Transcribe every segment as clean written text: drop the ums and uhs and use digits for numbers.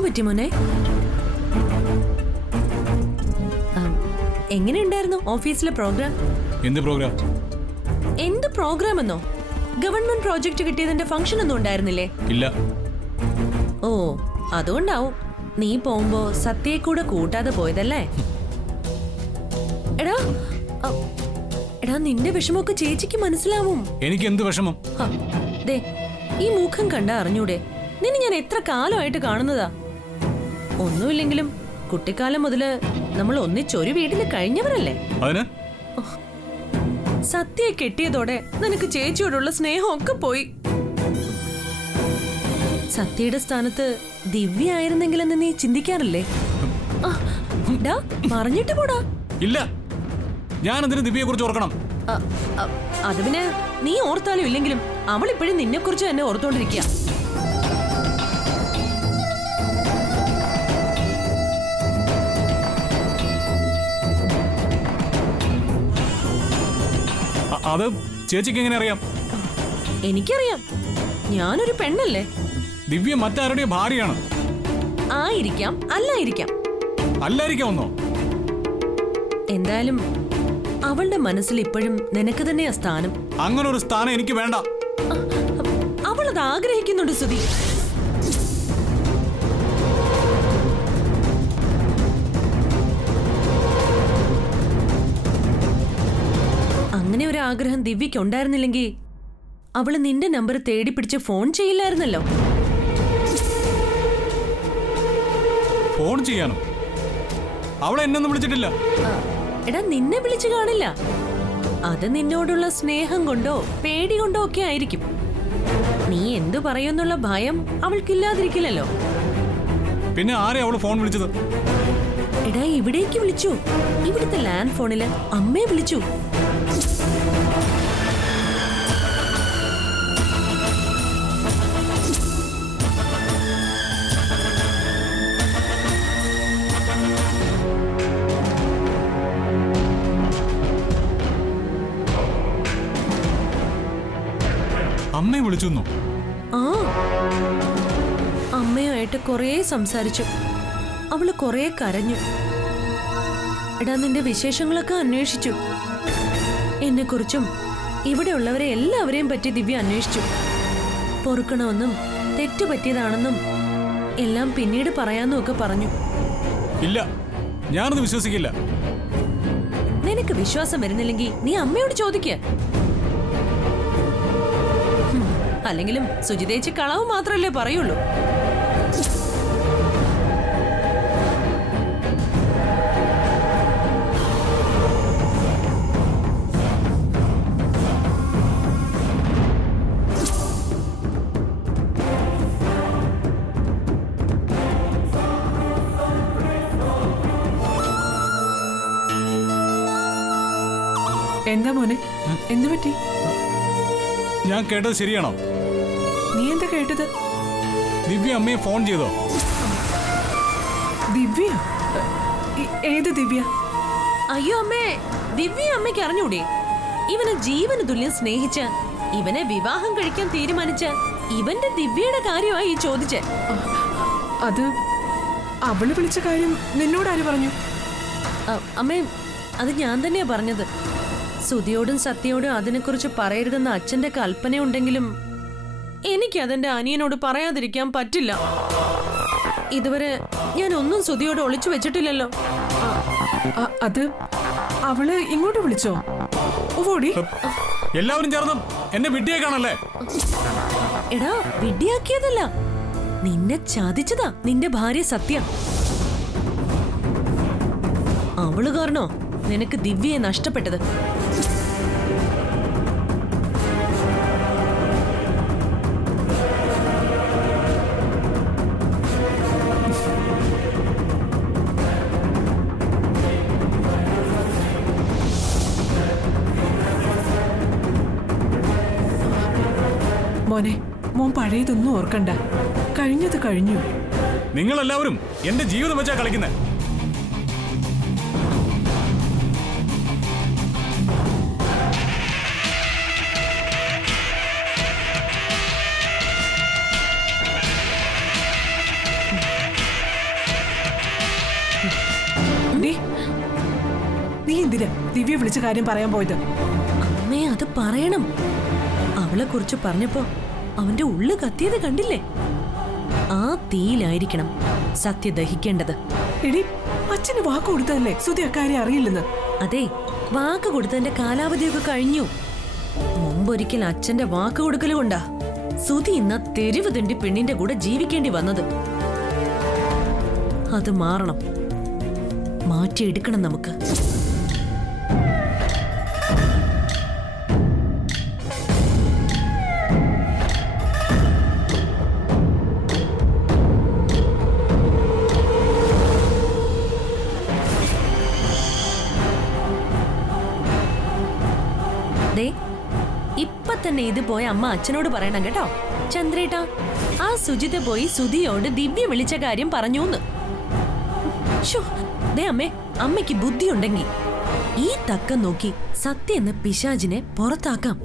എന്തു പറ്റി മോനെ? എങ്ങനെയുണ്ടായിരുന്നു ഓഫീസിലെ പ്രോഗ്രാം? എന്ത് പ്രോഗ്രാം? എന്ത് പ്രോഗ്രാം എന്നോ? ഗവൺമെന്റ് പ്രോജക്റ്റ് കിട്ടിയതിന്റെ ഫംഗ്ഷൻ ഒന്നും ഉണ്ടായിരുന്നില്ലേ? ഇല്ല. ഓ, അതുകൊണ്ടാവും നീ പോകുമ്പോ സത്യയെ കൂടെ കൂട്ടാതെ പോയതല്ലേ? എടാ എടാ, നിന്റെ വിഷമമൊക്കെ ചേച്ചിക്ക് മനസ്സിലാവും. എനിക്ക് എന്ത് വിഷമം? ദേ, ഈ മുഖം കണ്ട അറിഞ്ഞൂടെ? നിന്നെ ഞാൻ എത്ര കാലമായിട്ട് കാണുന്നതാ. ഒന്നുമില്ലെങ്കിലും കുട്ടിക്കാലം മുതല് നമ്മൾ ഒന്നിച്ചൊരു വീട്ടിൽ കഴിഞ്ഞവരല്ലേ? അതിന് സത്യയെ കെട്ടിയതോടെ നിനക്ക് ചേച്ചിയോടുള്ള സ്നേഹമൊക്കെ പോയി. സത്യയുടെ സ്ഥാനത്ത് ദിവ്യ ആയിരുന്നെങ്കിലെന്ന് നീ ചിന്തിക്കാറില്ലേ? പറഞ്ഞിട്ട് പോടാ. ഇല്ല, ഞാൻ അതിന് ദിവ്യയെ കുറിച്ച് ഓർക്കണം. അത് പിന്നെ നീ ഓർത്താലും ഇല്ലെങ്കിലും അവൾ ഇപ്പോഴും നിന്നെ കുറിച്ച് തന്നെ ഓർത്തോണ്ടിരിക്കുക. അത് ചേച്ചിക്ക് എങ്ങനെ അറിയാം? എനിക്കറിയാം, ഞാനൊരു പെണ്ണല്ലേ. ദിവ്യ മറ്റാരുടെ ഭാര്യയാണ്. ആയിരിക്കാം, അല്ലായിരിക്കാം. അല്ലായിരിക്കാമെന്നോ? എന്തായാലും അവളുടെ മനസ്സിൽ ഇപ്പോഴും നിനക്ക് തന്നെയാ സ്ഥാനം. അങ്ങനെ ഒരു സ്ഥാനം എനിക്ക് വേണ്ട. അവളത് ആഗ്രഹിക്കുന്നുണ്ട് സുധി. അങ്ങനെ ഒരു ആഗ്രഹം ദിവ്യക്ക് ഉണ്ടായിരുന്നില്ലെങ്കിൽ അവള് നിന്റെ നമ്പർ തേടി പിടിച്ച് ഫോൺ ചെയ്യില്ലായിരുന്നല്ലോ. ഫോൺ ചെയ്യാനോ? അവളെ എന്നൊന്നും വിളിച്ചിട്ടില്ല. എടാ, നിന്നെ വിളിച്ചു കാണില്ല. അത് നിന്നോടുള്ള സ്നേഹം കൊണ്ടോ പേടി കൊണ്ടോ ഒക്കെ ആയിരിക്കും. നീ എന്തു പറയുന്നുള്ള ഭയം അവൾക്കില്ലാതിരിക്കില്ലല്ലോ. പിന്നെ ആരെ അവള് ഫോൺ വിളിച്ചത്? എടാ, ഇവിടേക്ക് വിളിച്ചു. ഇവിടുത്തെ ലാൻഡ് ഫോണില് അമ്മയെ വിളിച്ചു. അമ്മയെ വിളിച്ചു? ആ, അമ്മയുമായിട്ട് കൊറേ സംസാരിച്ചു. അവള് കൊറേ കരഞ്ഞു. എടാ, നിന്റെ വിശേഷങ്ങളൊക്കെ അന്വേഷിച്ചു. എന്നെ കുറിച്ചും ഇവിടെയുള്ളവരെ എല്ലാവരെയും പറ്റി ദിവ്യ അന്വേഷിച്ചു. പൊറുക്കണമെന്നും തെറ്റുപറ്റിയതാണെന്നും എല്ലാം പിന്നീട് പറയാന്നും ഒക്കെ പറഞ്ഞു. ഇല്ല, ഞാനത് വിശ്വസിക്കില്ല. നിനക്ക് വിശ്വാസം വരുന്നില്ലെങ്കിൽ നീ അമ്മയോട് ചോദിക്ക. അല്ലെങ്കിലും സുജിതേച്ചി കളവ് മാത്രല്ലേ പറയുള്ളൂ. എന്താ മോനെ, എന്തു പറ്റി? ഞാൻ കേട്ടത് ശരിയാണോ? നീ എന്താ കേട്ടത്? ദിവ്യ അമ്മയെ ഫോൺ ചെയ്തോ? ദിവ്യ? ഏത് ദിവ്യ? അയ്യോ അമ്മേ, ദിവ്യ അമ്മയ്ക്ക് അറിഞ്ഞൂടെ? ഇവനെ ജീവന് തുല്യം സ്നേഹിച്ച, ഇവനെ വിവാഹം കഴിക്കാൻ തീരുമാനിച്ച ഇവന്റെ ദിവ്യയുടെ കാര്യമായി ചോദിച്ചേ. അത് അവള് വിളിച്ച കാര്യം നിന്നോട് ആര് പറഞ്ഞു? അമ്മേ, അത് ഞാൻ തന്നെയാ പറഞ്ഞത്. സുധിയോടും സത്യയോടും അതിനെക്കുറിച്ച് പറയരുതെന്ന അച്ഛന്റെ കൽപ്പനയുണ്ടെങ്കിലും എനിക്ക് അതെന്റെ അനിയനോട് പറയാതിരിക്കാൻ പറ്റില്ല. ഇതുവരെ ഞാൻ ഒന്നും സുധിയോട് ഒളിച്ചു വെച്ചിട്ടില്ലല്ലോ. അത് അവള് ഇങ്ങോട്ട് വിളിച്ചോ? ഓടി. എല്ലാവരും ചേർന്ന് എന്നെ വിഡ്ഢിയാക്കാണല്ലേ? എടാ, വിഡ്ഢിയാക്കിയതല്ല, നിന്നെ ചതിച്ചതാ നിന്റെ ഭാര്യ സത്യ. അവള് കാരണോ നിനക്ക് ദിവ്യയെ നഷ്ടപ്പെട്ടത്. മോനെ, മോൻ പഴയതൊന്നും ഓർക്കണ്ട. കഴിഞ്ഞത് കഴിഞ്ഞു. നിങ്ങളെല്ലാവരും എന്റെ ജീവിതം വെച്ചാ കളിക്കുന്നേ. എന്തിനാ ദിവ്യ വിളിച്ച കാര്യം പറയാൻ പോയത്? അമ്മേ, അത് പറയണം. അവളെ കുറിച്ച് പറഞ്ഞപ്പോ അവന്റെ ഉള്ളു കത്തിയത് കണ്ടില്ലേ? ആ തീയിലായിരിക്കണം സത്യ ദഹിക്കേണ്ടത്. എടി, അച്ഛന് വാക്ക് കൊടുത്തതല്ലേ സുധി അക്കാര്യം അറിയില്ലെന്ന്? അതെ, വാക്ക് കൊടുത്തതിന്റെ കാലാവധിയൊക്കെ കഴിഞ്ഞു. മുമ്പൊരിക്കൽ അച്ഛന്റെ വാക്ക് കൊടുക്കൽ കൊണ്ടാ സുധി ഇന്ന തെരുവ് തിണ്ടി പെണ്ണിന്റെ കൂടെ ജീവിക്കേണ്ടി വന്നത്. അത് മാറണം, മാറ്റിയെടുക്കണം നമുക്ക്. ഇപ്പൊ തന്നെ ഇത് പോയ അമ്മ അച്ഛനോട് പറയണം കേട്ടോ. ചന്ദ്രേട്ടാ, ആ സുജിത പോയി സുധിയോട് ദിവ്യ വിളിച്ച കാര്യം പറഞ്ഞൂന്ന്. അമ്മേ, അമ്മയ്ക്ക് ബുദ്ധിയുണ്ടെങ്കിൽ ഈ തക്കം നോക്കി സത്യ എന്ന പിശാചിനെ പുറത്താക്കാം.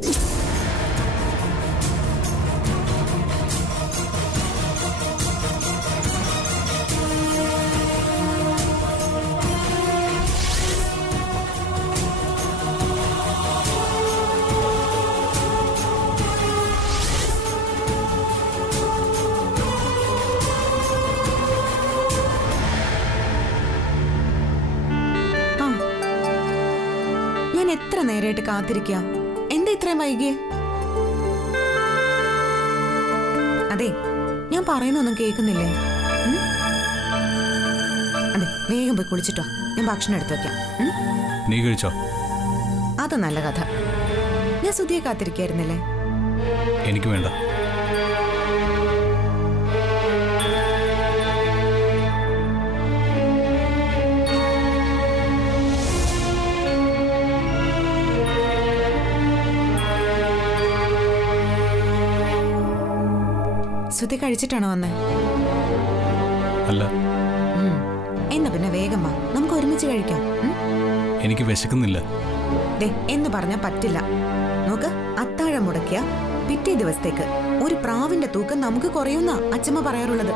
എത്ര നേരമായിട്ട് കാത്തിരിക്കുക? എന്താ ഇത്രയും വൈകിയേ? അതെ, ഞാൻ പറയുന്നൊന്നും കേൾക്കുന്നില്ലേ? അതെ, വേഗം പോയി കുളിച്ചിട്ടോ, ഞാൻ ഭക്ഷണം എടുത്തു വെക്കാം. നീ കഴിച്ചോ? അത് നല്ല കഥ. ഞാൻ സുധിയെ കാത്തിരിക്കായിരുന്നില്ലേ? എനിക്ക് വേണ്ട. സുധി കഴിച്ചിട്ടാണോ വന്നേ? അല്ല. എന്നാ പിന്നെ വേഗം വാ, നമുക്ക് ഒരുമിച്ച് കഴിക്കാം. എനിക്ക് വിശക്കുന്നില്ല. എന്ന് പറഞ്ഞാ പറ്റില്ല. നോക്ക്, അത്താഴം മുടക്കിയ പിറ്റേ ദിവസത്തേക്ക് ഒരു പ്രാവിന്റെ തൂക്കം നമുക്ക് കുറയുന്ന അച്ഛമ്മ പറയാറുള്ളത്.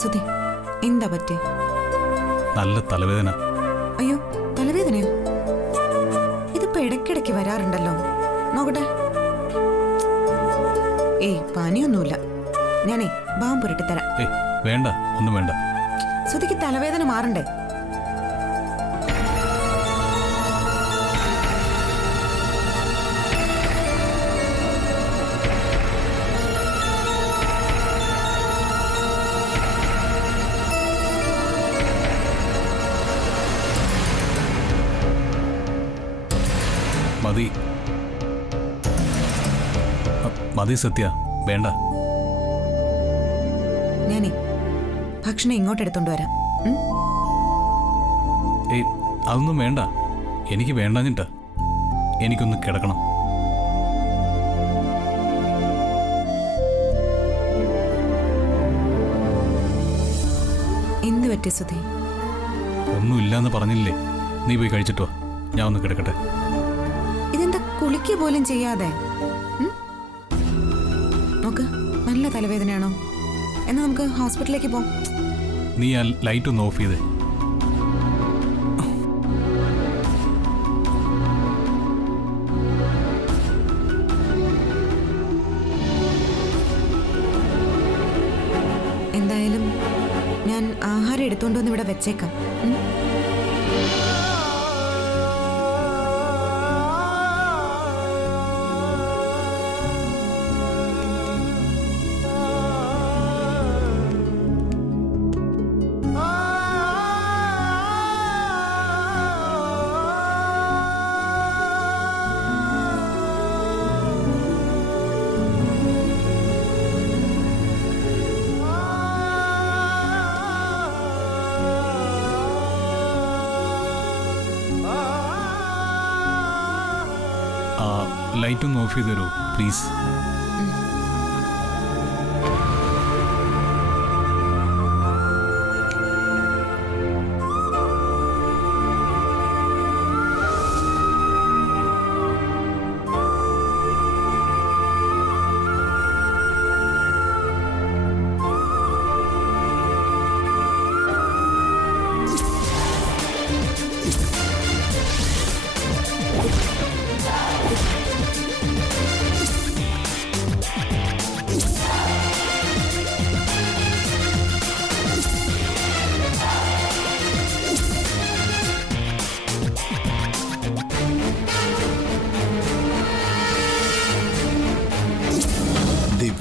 സുധി, എന്താ പറ്റിയ? നല്ല തലവേദന. അയ്യോ, തലവേദനയോ? ഇതിപ്പോ ഇടയ്ക്കിടയ്ക്ക് വരാറുണ്ടല്ലോ. നോക്കട്ടെ. ഏയ്, പനിയൊന്നുമില്ല. ഞാനേ ബാം പുരട്ടി തരാം. വേണ്ട, ഒന്നും വേണ്ട. സുധിക്ക് തലവേദന മാറണ്ടേ? മതി മതി സത്യ, വേണ്ട. ഞാനേ ഭക്ഷണം ഇങ്ങോട്ട് എടുത്തോണ്ട് വരാം. അതൊന്നും വേണ്ട, എനിക്ക് വേണ്ടാഞ്ഞിട്ടാ. എനിക്കൊന്ന് കിടക്കണം. എന്ത് പറ്റി സുധി? ഒന്നുമില്ലാന്ന് പറഞ്ഞില്ലേ? നീ പോയി കഴിച്ചിട്ടോ, ഞാൻ ഒന്ന് കിടക്കട്ടെ. ഇതെന്താ കുളിക്കുക പോലും ചെയ്യാതെ? നോക്ക്, നല്ല തലവേദനയാണോ? എന്നാ നമുക്ക് ഹോസ്പിറ്റലിലേക്ക് പോവാം. നീ ആ ലൈറ്റ് ഒന്ന് ഓഫ് ചെയ്തേ. എന്തായാലും ഞാൻ ആഹാരം എടുത്തോണ്ട് ഇവിടെ വെച്ചേക്കാം. ലൈറ്റ് ഒന്ന് ഓഫ് ചെയ്ത് തരൂ പ്ലീസ്.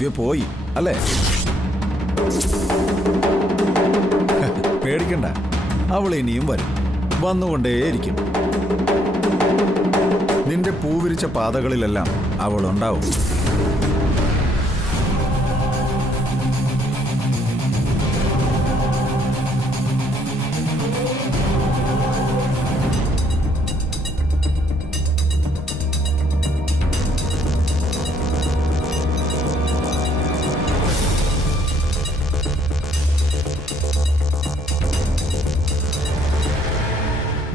ദിവ്യ പോയി അല്ലേ? പേടിക്കണ്ട, അവൾ ഇനിയും വരും, വന്നുകൊണ്ടേയിരിക്കും. നിന്റെ പൂവിരിച്ച പാതകളിലെല്ലാം അവൾ ഉണ്ടാവും.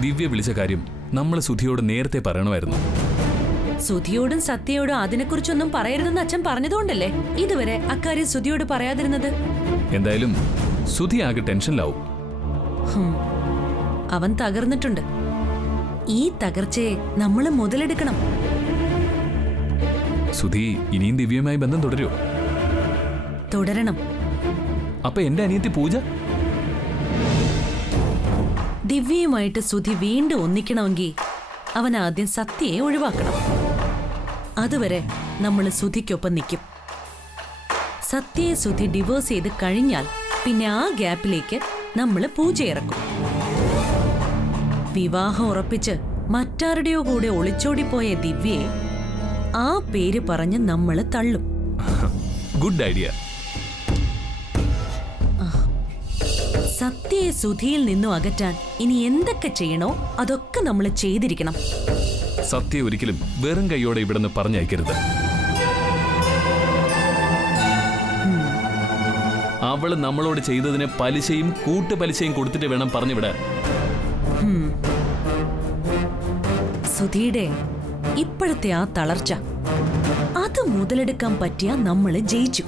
ദിവ്യ വിളിച്ച കാര്യം നമ്മൾ സുധിയോട് നേരത്തെ പറയണമായിരുന്നു. സുധിയോടും സത്യയോടും അതിനെക്കുറിച്ചൊന്നും പറയരുതെന്ന് അച്ഛൻ പറഞ്ഞതുകൊണ്ടല്ലേ ഇതുവരെ അക്കാര്യം സുധിയോട് പറയാതിരുന്നത്. എന്തായാലും സുധി ആകെ ടെൻഷനിലാവും. അവൻ തകർന്നിട്ടുണ്ട്. ഈ തകർച്ചയെ നമ്മൾ മുതലെടുക്കണം. സുധി ഇനിയും ദിവ്യയുമായി ബന്ധം തുടരുമോ? തുടരണം. അപ്പൊ എന്റെ അനിയത്തി പൂജ? ദിവ്യയുമായിട്ട് സുധി വീണ്ടും ഒന്നിക്കണമെങ്കിൽ അവൻ ആദ്യം സത്യയെ ഒഴിവാക്കണം. അതുവരെ നമ്മൾ സുധിക്കൊപ്പം നിൽക്കും. സത്യയെ സുധി ഡിവോഴ്സ് ചെയ്ത് കഴിഞ്ഞാൽ പിന്നെ ആ ഗ്യാപ്പിലേക്ക് നമ്മൾ പൂജ ഇറക്കും. വിവാഹം ഉറപ്പിച്ച് മറ്റാരുടെയോ കൂടെ ഒളിച്ചോടിപ്പോയ ദിവ്യയെ ആ പേര് പറഞ്ഞ് നമ്മൾ തള്ളും. Good idea. സത്യയെ സുധിയിൽ നിന്നും അകറ്റാൻ ഇനി എന്തൊക്കെ ചെയ്യണോ അതൊക്കെ നമ്മൾ ചെയ്തിരിക്കണം. സത്യ ഒരിക്കലും വെറും കൈയോടെ ഇവിടുന്ന് പറഞ്ഞയക്കരുത്. അവള് നമ്മളോട് ചെയ്തതിന് പലിശയും കൂട്ടുപലിശയും കൊടുത്തിട്ട് വേണം പറഞ്ഞുവിടാൻ. സുധിയുടെ ഇപ്പോഴത്തെ ആ തളർച്ച അത് മുതലെടുക്കാൻ പറ്റിയ നമ്മൾ ജയിച്ചു.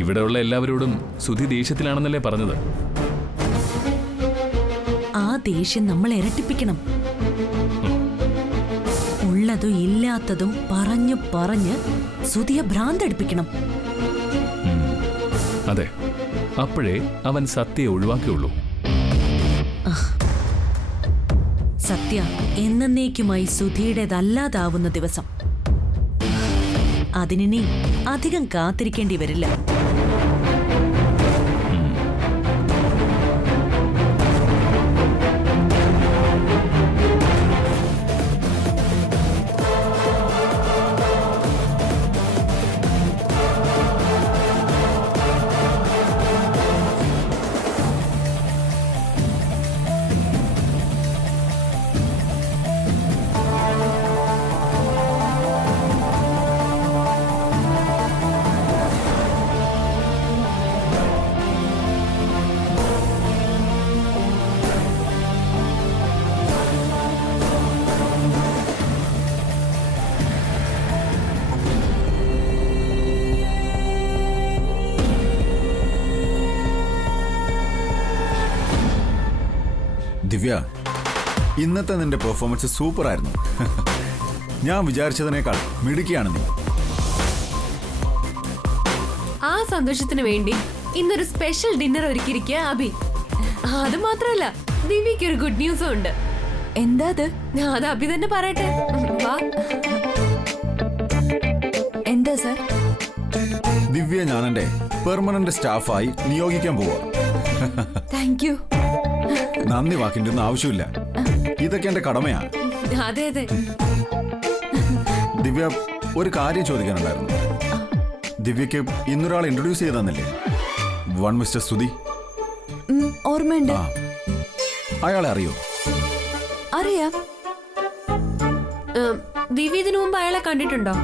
ഇവിടെയുള്ള എല്ലാവരോടും സുധി ദേഷ്യത്തിലാണെന്നല്ലേ പറഞ്ഞത്? ആ ദേഷ്യം നമ്മൾ ഇരട്ടിപ്പിക്കണം. ഉള്ളതും ഇല്ലാത്തതും പറഞ്ഞു പറഞ്ഞ് സുധിയെ ഭ്രാന്തടിപ്പിക്കണം. അതെ, അപ്പോഴേ അവൻ സത്യയെ ഒഴിവാക്കിയുള്ളൂ. സത്യ എന്നേക്കുമായി സുധിയുടേതല്ലാതാവുന്ന ദിവസം അതിനി അധികം കാത്തിരിക്കേണ്ടി വരില്ല. ദിവ്യ, ഇന്നത്തെ നിന്റെ പെർഫോമൻസ് സൂപ്പർ ആയിരുന്നു. ഞാൻ വിചാരിച്ചതിനേക്കാൾ മിടുക്കിയാണ് നീ. ആ സന്തോഷത്തിന് വേണ്ടി ഇന്നൊരു സ്പെഷ്യൽ ഡിന്നർ ഒരുക്കിയിരിക്കുക അഭി. അത് മാത്രമല്ല, ദിവ്യക്ക് ഒരു ഗുഡ് ന്യൂസും ഉണ്ട്. എന്താ അത്? അത് അഭി തന്നെ പറയട്ടെ. വാ. എന്താ സർ? ദിവ്യ ഞാൻ എന്റെ പെർമനന്റ് സ്റ്റാഫായി നിയോഗിക്കാൻ പോവാ. Thank you. നന്ദി വാക്കിന്റെ ഒന്നും ആവശ്യമില്ല, ഇതൊക്കെ എന്റെ കടമയാണ്. അതെ അതെ. ദിവ്യ, ഒരു കാര്യം ചോദിക്കാനുണ്ടായിരുന്നു. ദിവ്യക്ക് ഇന്നൊരാൾ ഇൻട്രൊഡ്യൂസ് ചെയ്ത് തന്നില്ലേ? One mister Sudhi. ഓർമ്മയുണ്ട്. അയാളെ അറിയോ? അറിയാം. ദിവ്യ ഇതിനു മുമ്പ് അയാളെ കണ്ടിട്ടുണ്ടോ?